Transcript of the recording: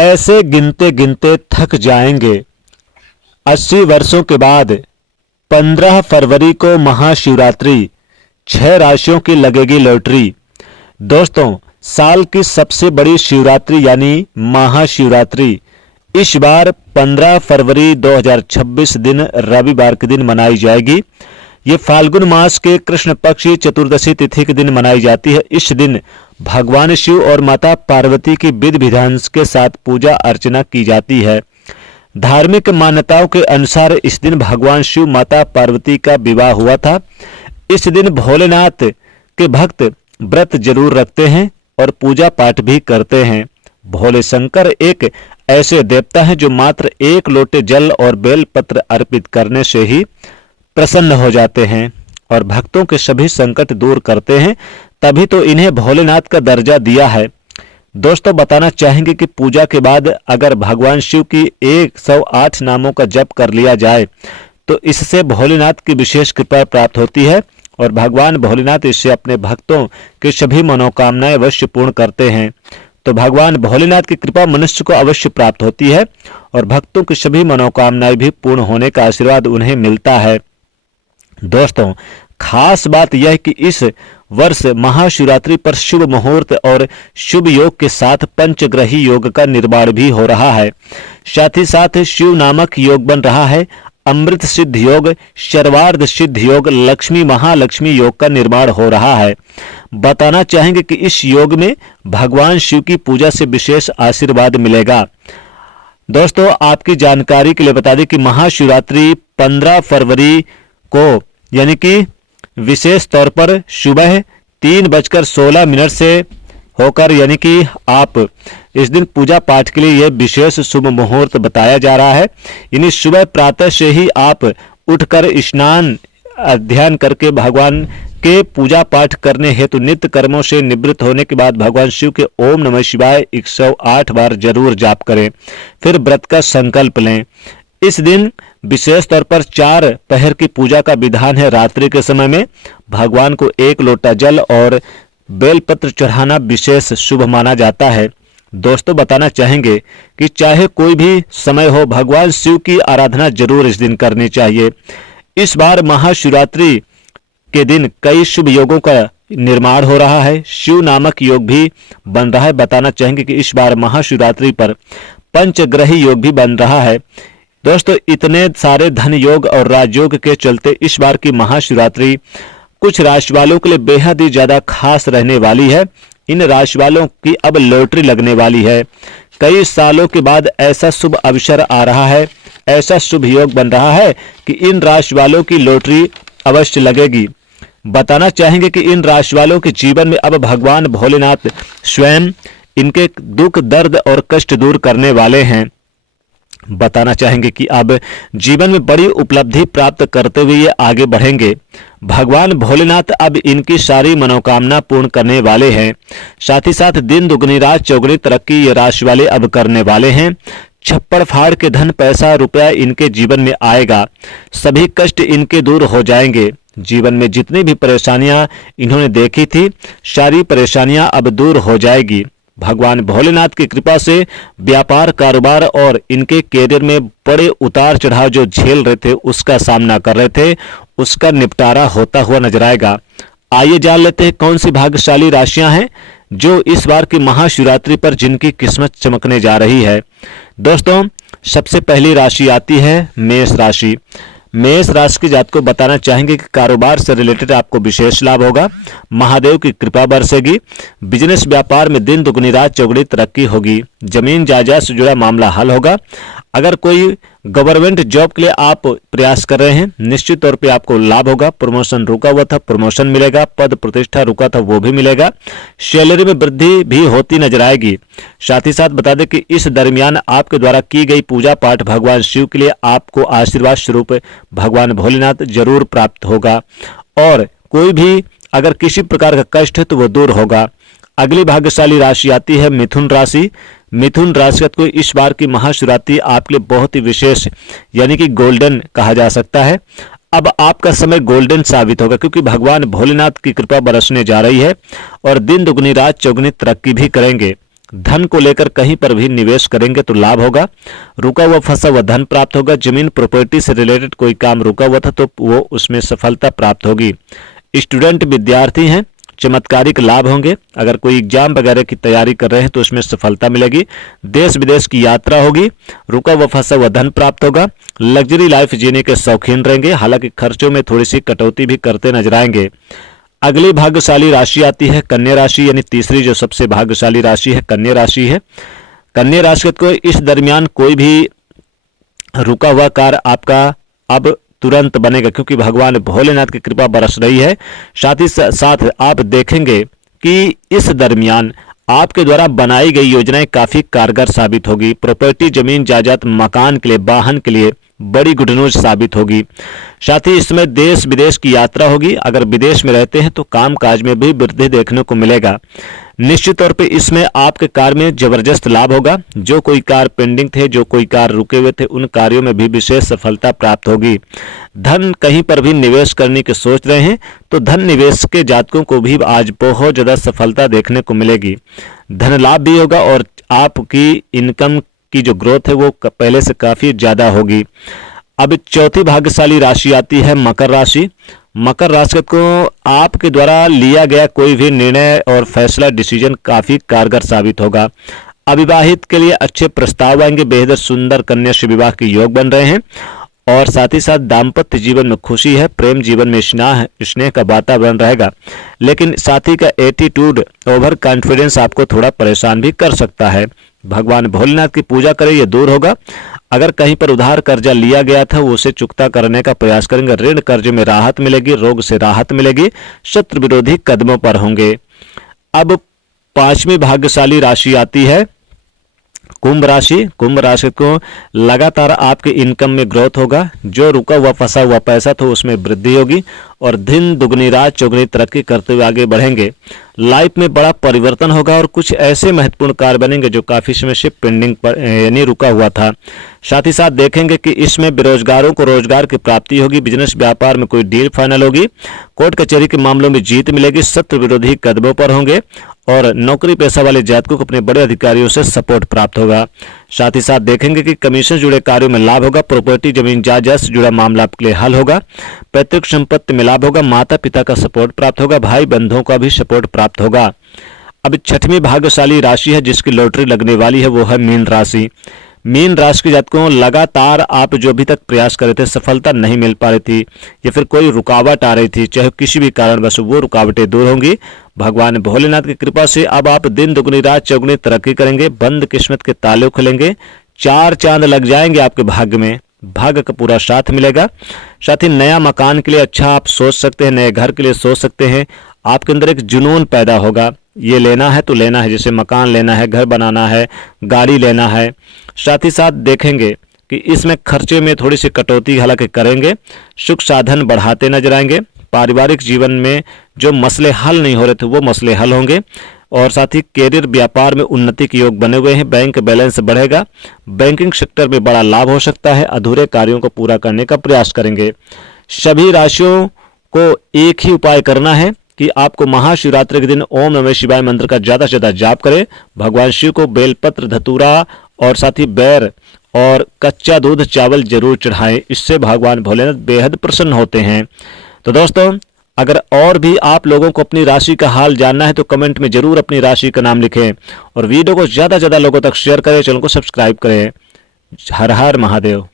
पैसे गिनते गिनते थक जाएंगे। 80 वर्षों के बाद 15 फरवरी को महाशिवरात्रि, 6 राशियों की लगेगी लॉटरी। दोस्तों, साल की सबसे बड़ी शिवरात्रि यानी महाशिवरात्रि इस बार 15 फरवरी 2026 दिन रविवार के दिन मनाई जाएगी। ये फाल्गुन मास के कृष्ण पक्ष की चतुर्दशी तिथि के दिन मनाई जाती है। इस दिन भगवान शिव और माता पार्वती की विधि विधान के साथ पूजा अर्चना की जाती है। धार्मिक मान्यताओं के अनुसार इस दिन भगवान शिव माता पार्वती का विवाह हुआ था। इस दिन भोलेनाथ के भक्त व्रत जरूर रखते हैं और पूजा पाठ भी करते हैं। भोले शंकर एक ऐसे देवता हैं जो मात्र 1 लोटे जल और बेलपत्र अर्पित करने से ही प्रसन्न हो जाते हैं और भक्तों के सभी संकट दूर करते हैं। तभी तो इन्हें भोलेनाथ का दर्जा दिया है। दोस्तों, बताना चाहेंगे कि पूजा के बाद अगर भगवान शिव की 108 नामों का जप कर लिया जाए तो इससे भोलेनाथ की विशेष कृपा प्राप्त होती है और भगवान भोलेनाथ इससे अपने भक्तों की सभी मनोकामनाएं अवश्य पूर्ण करते हैं। तो भगवान भोलेनाथ की कृपा मनुष्य को अवश्य प्राप्त होती है और भक्तों की सभी मनोकामनाएं भी पूर्ण होने का आशीर्वाद उन्हें मिलता है। दोस्तों, खास बात यह है कि इस वर्ष महाशिवरात्रि पर शुभ मुहूर्त और शुभ योग के साथ पंचग्रही योग का निर्माण भी हो रहा है। साथ ही साथ शिव नामक योग बन रहा है। अमृत सिद्ध योग, सर्वार्थ सिद्ध योग, लक्ष्मी महालक्ष्मी योग का निर्माण हो रहा है। बताना चाहेंगे कि इस योग में भगवान शिव की पूजा से विशेष आशीर्वाद मिलेगा। दोस्तों, आपकी जानकारी के लिए बता दें कि महाशिवरात्रि 15 फरवरी को यानी कि विशेष तौर पर सुबह 3:16 से होकर यानी कि आप इस दिन पूजा पाठ के लिए यह विशेष शुभ मुहूर्त बताया जा रहा है। यानी सुबह प्रातः से ही आप उठकर स्नान अध्ययन करके भगवान के पूजा पाठ करने हेतु नित्य कर्मों से निवृत्त होने के बाद भगवान शिव के ओम नमः शिवाय 108 बार जरूर जाप करें। फिर व्रत का संकल्प लें। इस दिन विशेष तौर पर 4 पहर की पूजा का विधान है। रात्रि के समय में भगवान को 1 लोटा जल और बेलपत्र चढ़ाना विशेष शुभ माना जाता है। दोस्तों, बताना चाहेंगे कि चाहे कोई भी समय हो, भगवान शिव की आराधना जरूर इस दिन करनी चाहिए। इस बार महाशिवरात्रि के दिन कई शुभ योगों का निर्माण हो रहा है। शिव नामक योग भी बन रहा है। बताना चाहेंगे कि इस बार महाशिवरात्रि पर पंचग्रही योग भी बन रहा है। दोस्तों, इतने सारे धन योग और राजयोग के चलते इस बार की महाशिवरात्रि कुछ राशि वालों के लिए बेहद ही ज्यादा खास रहने वाली है। इन राशि वालों की अब लॉटरी लगने वाली है। कई सालों के बाद ऐसा शुभ अवसर आ रहा है, ऐसा शुभ योग बन रहा है कि इन राशि वालों की लॉटरी अवश्य लगेगी। बताना चाहेंगे कि इन राशि वालों के जीवन में अब भगवान भोलेनाथ स्वयं इनके दुख, दर्द और कष्ट दूर करने वाले हैं। बताना चाहेंगे कि अब जीवन में बड़ी उपलब्धि प्राप्त करते हुए ये आगे बढ़ेंगे। भगवान भोलेनाथ अब इनकी सारी मनोकामना पूर्ण करने वाले हैं। साथ ही साथ दिन दुगनी रात चौगुनी तरक्की ये राशि वाले अब करने वाले हैं। छप्पड़ फाड़ के धन, पैसा, रुपया इनके जीवन में आएगा। सभी कष्ट इनके दूर हो जाएंगे। जीवन में जितनी भी परेशानियां इन्होंने देखी थी, सारी परेशानियां अब दूर हो जाएगी। भगवान भोलेनाथ की कृपा से व्यापार, कारोबार और इनके कैरियर में बड़े उतार चढ़ाव जो झेल रहे थे, उसका सामना कर रहे थे, उसका निपटारा होता हुआ नजर आएगा। आइए जान लेते हैं कौन सी भाग्यशाली राशियां हैं जो इस बार की महाशिवरात्रि पर जिनकी किस्मत चमकने जा रही है। दोस्तों, सबसे पहली राशि आती है मेष राशि। मेष राशि के जातक को बताना चाहेंगे कि कारोबार से रिलेटेड आपको विशेष लाभ होगा। महादेव की कृपा बरसेगी। बिजनेस व्यापार में दिन दुगनी रात चौगुनी तरक्की होगी। जमीन जायदाद से जुड़ा मामला हल होगा। अगर कोई गवर्नमेंट जॉब के लिए आप प्रयास कर रहे हैं, निश्चित तौर पे आपको लाभ होगा। प्रमोशन रुका हुआ था, प्रमोशन मिलेगा। पद प्रतिष्ठा रुका था, वो भी मिलेगा। सैलरी में वृद्धि भी होती नजर आएगी। साथ ही साथ बता दें कि इस दरमियान आपके द्वारा की गई पूजा पाठ भगवान शिव के लिए आपको आशीर्वाद स्वरूप भगवान भोलेनाथ जरूर प्राप्त होगा और कोई भी अगर किसी प्रकार का कष्ट है तो वो दूर होगा। अगली भाग्यशाली राशि आती है मिथुन राशि। मिथुन राशि को इस बार की महाशिवरात्रि आपके लिए बहुत ही विशेष यानी कि गोल्डन कहा जा सकता है। अब आपका समय गोल्डन साबित होगा क्योंकि भगवान भोलेनाथ की कृपा बरसने जा रही है और दिन दुगनी रात चौगुनी तरक्की भी करेंगे। धन को लेकर कहीं पर भी निवेश करेंगे तो लाभ होगा। रुका हुआ फंसा हुआ धन प्राप्त होगा। जमीन प्रॉपर्टी से रिलेटेड कोई काम रुका हुआ था तो वो उसमें सफलता प्राप्त होगी। स्टूडेंट विद्यार्थी हैं, चमत्कारिक लाभ होंगे। अगर कोई एग्जाम वगैरह की तैयारी कर रहे हैं तो उसमें सफलता मिलेगी। देश विदेश की यात्रा होगी। रुका हुआ फंसा हुआ धन प्राप्त होगा। लग्जरी लाइफ जीने के शौकीन रहेंगे, हालांकि खर्चों में थोड़ी सी कटौती भी करते नजर आएंगे। अगली भाग्यशाली राशि आती है कन्या राशि, यानी तीसरी जो सबसे भाग्यशाली राशि है कन्या राशि है। कन्या राशि को इस दरमियान कोई भी रुका हुआ कार्य आपका अब तुरंत बनेगा, क्योंकि भगवान भोलेनाथ की कृपा बरस रही है। साथ ही साथ आप देखेंगे कि इस दरमियान आपके द्वारा बनाई गई योजनाएं काफी कारगर साबित होगी। प्रॉपर्टी, जमीन जायदाद, मकान के लिए, वाहन के लिए बड़ी गुड न्यूज साबित होगी। साथ ही इसमें देश विदेश की यात्रा होगी। अगर विदेश में रहते हैं तो कामकाज में भी वृद्धि देखने को मिलेगा। निश्चित तौर पे इसमें आपके कार्य में जबरदस्त लाभ होगा। जो कोई कार्य पेंडिंग थे, जो कोई कार्य रुके हुए थे, उन कार्यों में भी विशेष सफलता प्राप्त होगी। धन कहीं पर भी निवेश करने की सोच रहे हैं तो धन निवेश के जातकों को भी आज बहुत ज्यादा सफलता देखने को मिलेगी। धन लाभ भी होगा और आपकी इनकम की जो ग्रोथ है वो पहले से काफी ज्यादा होगी। अब चौथी भाग्यशाली राशि आती है मकर राशि। मकर राशि को आपके द्वारा लिया गया कोई भी निर्णय और फैसला, डिसीजन काफी कारगर साबित होगा। अविवाहित के लिए अच्छे प्रस्ताव आएंगे। बेहद सुंदर कन्या से विवाह के योग बन रहे हैं और साथ ही साथ दाम्पत्य जीवन में खुशी है। प्रेम जीवन में स्नेह का वातावरण रहेगा, लेकिन साथी का एटीट्यूड, ओवर कॉन्फिडेंस आपको थोड़ा परेशान भी कर सकता है। भगवान भोलेनाथ की पूजा करें, ये दूर होगा। अगर कहीं पर उधार कर्जा लिया गया था वो उसे चुकता करने का प्रयास करेंगे। ऋण कर्ज में राहत मिलेगी, रोग से राहत मिलेगी, शत्रु विरोधी कदमों पर होंगे। अब पांचवी भाग्यशाली राशि आती है कुंभ राशि। कुंभ राशि को लगातार आपके इनकम में ग्रोथ होगा। जो रुका हुआ फंसा हुआ पैसा था उसमें वृद्धि होगी और दिन दुगनी रात चौगुनी तरक्की करते हुए आगे बढ़ेंगे। लाइफ में बड़ा परिवर्तन होगा और कुछ ऐसे महत्वपूर्ण कार्य बनेंगे जो काफी समय से पेंडिंग पर यानी रुका हुआ था। साथ ही साथ देखेंगे कि इसमें बेरोजगारों को रोजगार की प्राप्ति होगी। बिजनेस व्यापार में कोई डील फाइनल होगी। कोर्ट कचहरी के मामलों में जीत मिलेगी। शत्रु विरोधी कदमों पर होंगे और नौकरी पेशा वाले जातकों को अपने बड़े अधिकारियों से सपोर्ट प्राप्त होगा। साथ ही साथ देखेंगे कि कमीशन से जुड़े कार्यों में लाभ होगा। प्रॉपर्टी, जमीन जायदाद से जुड़ा मामला आपके लिए हल होगा। पैतृक संपत्ति में लाभ होगा। माता पिता का सपोर्ट प्राप्त होगा। भाई बंधुओं का भी सपोर्ट प्राप्त होगा। अब छठवीं भाग्यशाली राशि है जिसकी लॉटरी लगने वाली है, वो है मीन राशि। मीन राशि के जातकों, लगातार आप जो अभी तक प्रयास कर रहे थे, सफलता नहीं मिल पा रही थी या फिर कोई रुकावट आ रही थी, चाहे किसी भी कारणवश, वो रुकावटें दूर होंगी। भगवान भोलेनाथ की कृपा से अब आप दिन दुगनी रात चौगुनी तरक्की करेंगे। बंद किस्मत के ताले खुलेंगे। चार चांद लग जाएंगे आपके भाग्य में। भाग्य का पूरा साथ मिलेगा। साथ ही नया मकान के लिए अच्छा आप सोच सकते हैं, नए घर के लिए सोच सकते हैं। आपके अंदर एक जुनून पैदा होगा, ये लेना है तो लेना है, जैसे मकान लेना है, घर बनाना है, गाड़ी लेना है। साथ ही साथ देखेंगे कि इसमें खर्चे में थोड़ी सी कटौती हालांकि करेंगे। सुख साधन बढ़ाते नजर आएंगे। पारिवारिक जीवन में जो मसले हल नहीं हो रहे थे वो मसले हल होंगे और साथ ही कैरियर, व्यापार में उन्नति के योग बने हुए हैं। बैंक बैलेंस बढ़ेगा। बैंकिंग सेक्टर में बड़ा लाभ हो सकता है। अधूरे कार्यों को पूरा करने का प्रयास करेंगे। सभी राशियों को एक ही उपाय करना है कि आपको महाशिवरात्रि के दिन ओम नमः शिवाय मंत्र का ज्यादा से ज्यादा जाप करें। भगवान शिव को बेलपत्र, धतूरा और साथ ही बैर और कच्चा दूध चावल जरूर चढ़ाएं। इससे भगवान भोलेनाथ बेहद प्रसन्न होते हैं। तो दोस्तों, अगर और भी आप लोगों को अपनी राशि का हाल जानना है तो कमेंट में जरूर अपनी राशि का नाम लिखें और वीडियो को ज्यादा से ज्यादा लोगों तक शेयर करें। चैनल को सब्सक्राइब करें। हर हर महादेव।